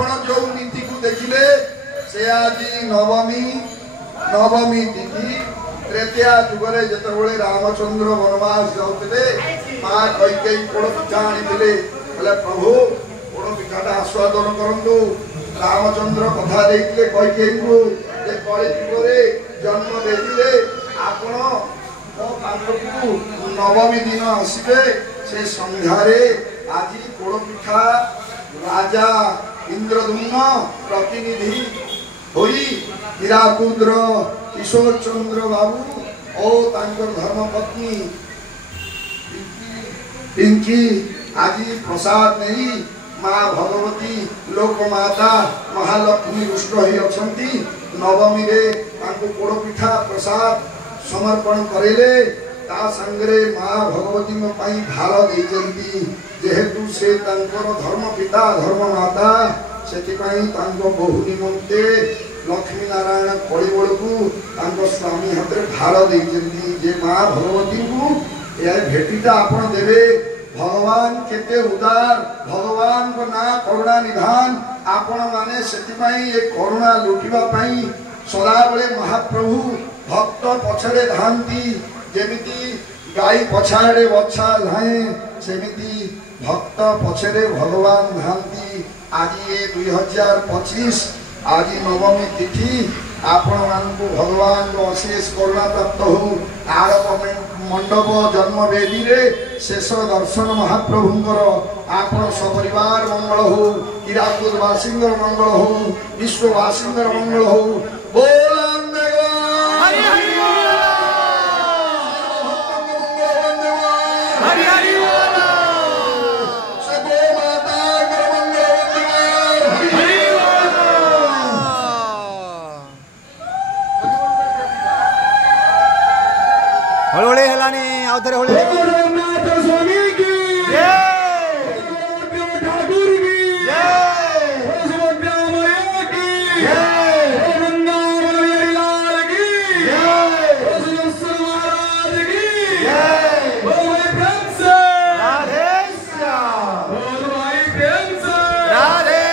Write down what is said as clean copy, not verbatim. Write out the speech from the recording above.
आपण जो नीति को देखिले से आज नवमी तिथि तृतीया जुगरे जतबळे रामचंद्र वनवास जाउतले मां कैकेयी पोड़ पिठा आनिथिले बोले प्रभु पोड़ पिठाटा आस्वादन करंतु रामचंद्र कथा देइथिले कैकेयी को जे कଳି जुगरे जन्म देइथिले आपण मो पाखकु नवमी दिन आसीबे से संध्यारे आज पोड़ पिठा राजा इंद्रदुम्न प्रतिनिधि होई हीराकुद्र किशोर चंद्र बाबू और तांकर धर्मपत्नी पिंकी आज प्रसाद नहीं माँ भगवती लोकमाता महालक्ष्मी रुष्ट होई अछंती नवमी रे तांको पोड़ पिठा प्रसाद समर्पण करेले ता संगरे माँ भगवती में पाई भार देइचंती जेहेतु से तांकर धर्म पिता धर्म माता सेति पाई तांको बहु निमंते लक्ष्मी नारायण कड़ी बड़कू स्वामी हाथ में भार देइचंती जे माँ भगवती को यह भेटीटा आपण देवे भगवान केते उदार भगवान को ना करुणा निधान आपण माने सेति पाई ये करुणा लुटिबा पाई सदा बेले महाप्रभु भक्त पछड़े धांती जेमिति गाई पछाड़े बछा धाए सेमिति भक्त पछड़े भगवान धांती आज ये 2025 आज नवमी तिथि आपण मानकु भगवान को अशेष करुणा प्राप्त हो आरप मंडप जन्म वेदी रे शेष दर्शन महाप्रभुंकर आपण सपरिवार मंगल हो हीराकुदवासींगर मंगल हो विश्ववासींगर मंगल हो हळूहळू हेलानी आउथरे हळू